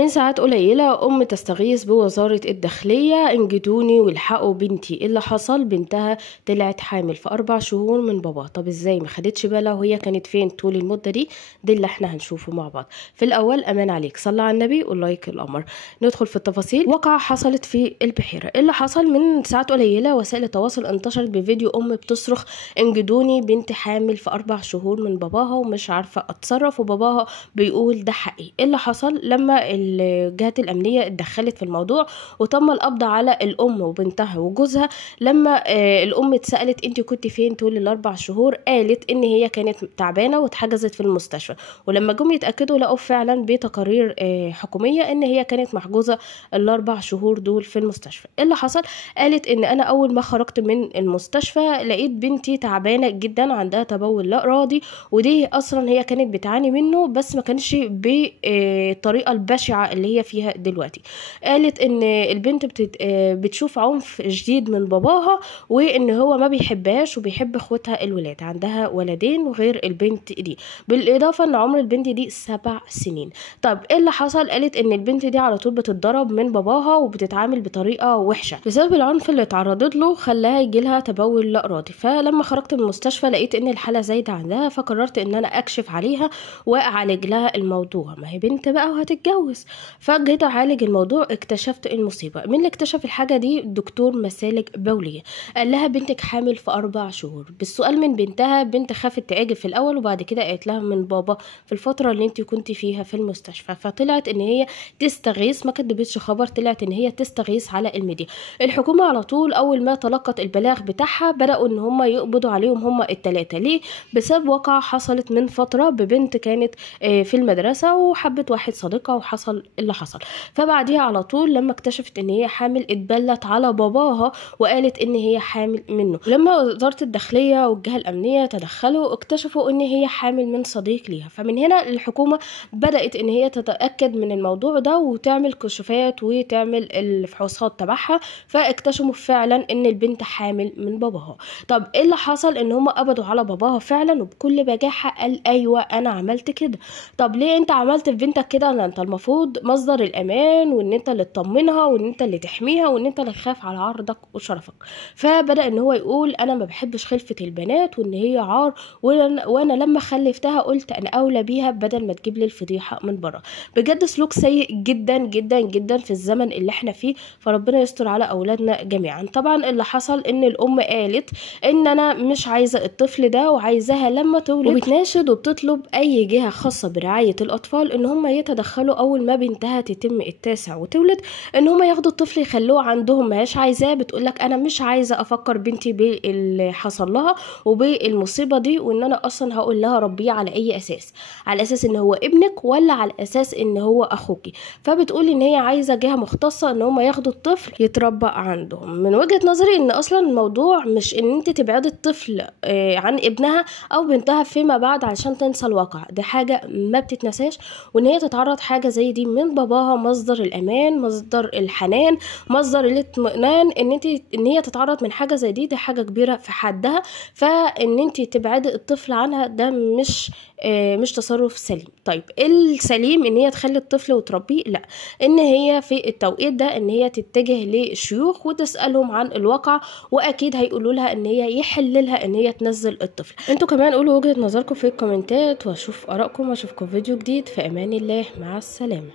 من ساعات قليلة أم تستغيث بوزارة الداخلية انجدوني والحقوا بنتي. إيه اللي حصل؟ بنتها طلعت حامل في 4 شهور من باباها. طب ازاي ما خدتش بالها وهي كانت فين طول المدة دي؟ ده اللي احنا هنشوفه مع بعض. في الأول أمان عليك، صلى على النبي واللايك القمر. ندخل في التفاصيل. واقعة حصلت في البحيرة. إيه اللي حصل؟ من ساعات قليلة وسائل التواصل انتشرت بفيديو أم بتصرخ انجدوني، بنتي حامل في 4 شهور من باباها ومش عارفة أتصرف، وباباها بيقول ده حقي. إيه اللي حصل؟ لما الجهات الأمنية اتدخلت في الموضوع وتم القبض على الأم وبنتها وجوزها. لما الأم اتسألت انت كنت فين طول ال4 شهور، قالت ان هي كانت تعبانة واتحجزت في المستشفى. ولما جم يتأكدوا لقوا فعلا بتقارير حكومية ان هي كانت محجوزة ال4 شهور دول في المستشفى. ايه اللي حصل؟ قالت ان انا اول ما خرجت من المستشفى لقيت بنتي تعبانة جدا، عندها تبول لا ارادي، ودي اصلا هي كانت بتعاني منه بس ما كانش بالطريقة البشعة اللي هي فيها دلوقتي. قالت ان البنت بتشوف عنف شديد من باباها، وان هو ما بيحبهاش وبيحب اخواتها الولاد، عندها ولدين وغير البنت دي، بالاضافه ان عمر البنت دي 7 سنين. طب ايه اللي حصل؟ قالت ان البنت دي على طول بتتضرب من باباها وبتتعامل بطريقه وحشه بسبب العنف اللي اتعرضت له، خلاها يجيلها تبول لا ارادي. فلما خرجت من المستشفى لقيت ان الحاله زايده عندها، فقررت ان انا اكشف عليها واعالج لها الموضوع، ما هي بنت بقى وهتتجوز. فجيت اعالج الموضوع، اكتشفت المصيبه. مين اللي اكتشف الحاجه دي؟ دكتور مسالك بوليه. قال لها بنتك حامل في 4 شهور. بالسؤال من بنتها، بنت خافت تعجب في الاول وبعد كده قالت لها من بابا في الفتره اللي انت كنت فيها في المستشفى. فطلعت ان هي تستغيث، ما كدبتش خبر، طلعت ان هي تستغيث على الميديا. الحكومه على طول اول ما تلقت البلاغ بتاعها بداوا ان هم يقبضوا عليهم هم ال3. ليه؟ بسبب واقعه حصلت من فتره ببنت كانت في المدرسه وحبت واحد صديقها وحصل اللي حصل. فبعديها على طول لما اكتشفت ان هي حامل اتبلت على باباها وقالت ان هي حامل منه. لما وزارة الداخلية والجهة الامنية تدخلوا اكتشفوا ان هي حامل من صديق ليها. فمن هنا الحكومة بدأت ان هي تتأكد من الموضوع ده وتعمل كشوفات وتعمل الفحوصات تبعها، فاكتشفوا فعلا ان البنت حامل من باباها. طب ايه اللي حصل؟ ان هم قبضوا على باباها فعلا وبكل بجاحة قال ايوه انا عملت كده. طب ليه انت عملت في بنتك كده؟ انت المفروض مصدر الامان، وان انت اللي تطمنها وان انت اللي تحميها وان انت اللي تخاف على عرضك وشرفك. فبدأ ان هو يقول انا ما بحبش خلفة البنات وان هي عار، وانا لما خلفتها قلت انا اولى بيها بدل ما تجيب لي الفضيحة من بره. بجد سلوك سيء جدا جدا جدا في الزمن اللي احنا فيه، فربنا يستر على اولادنا جميعا. طبعا اللي حصل ان الام قالت ان انا مش عايزة الطفل ده وعايزاها لما تولد، وبتناشد وبتطلب اي جهة خاصة برعاية الاطفال ان هم يتدخلوا اول ما بنتها تتم التاسع وتولد، ان هم ياخدوا الطفل يخلوه عندهم. ماهيش عايزاه، بتقولك انا مش عايزة افكر بنتي باللي حصل لها وبالمصيبة دي، وان انا اصلا هقول لها ربيه على اي اساس، على اساس ان هو ابنك ولا على اساس ان هو اخوكي. فبتقول ان هي عايزة جهة مختصة ان هم ياخدوا الطفل يتربى عندهم. من وجهة نظري ان اصلا الموضوع مش ان انت تبعدي الطفل عن ابنها او بنتها فيما بعد علشان تنسى الواقع، دي حاجة ما بتتنساش، وان هي تتعرض حاجة زي دي من باباها مصدر الامان، مصدر الحنان، مصدر الاطمئنان. ان هي تتعرض من حاجة زي دي حاجة كبيرة في حدها. فان انت تبعدي الطفل عنها ده مش تصرف سليم. طيب السليم ان هي تخلي الطفل وتربيه؟ لا، ان هي في التوقيت ده ان هي تتجه للشيوخ وتسألهم عن الواقع، واكيد هيقولوا لها ان هي يحل لها ان هي تنزل الطفل. انتوا كمان قولوا وجهة نظركم في الكومنتات، واشوف ارائكم واشوفكم فيديو جديد. في امان الله، مع السلامة.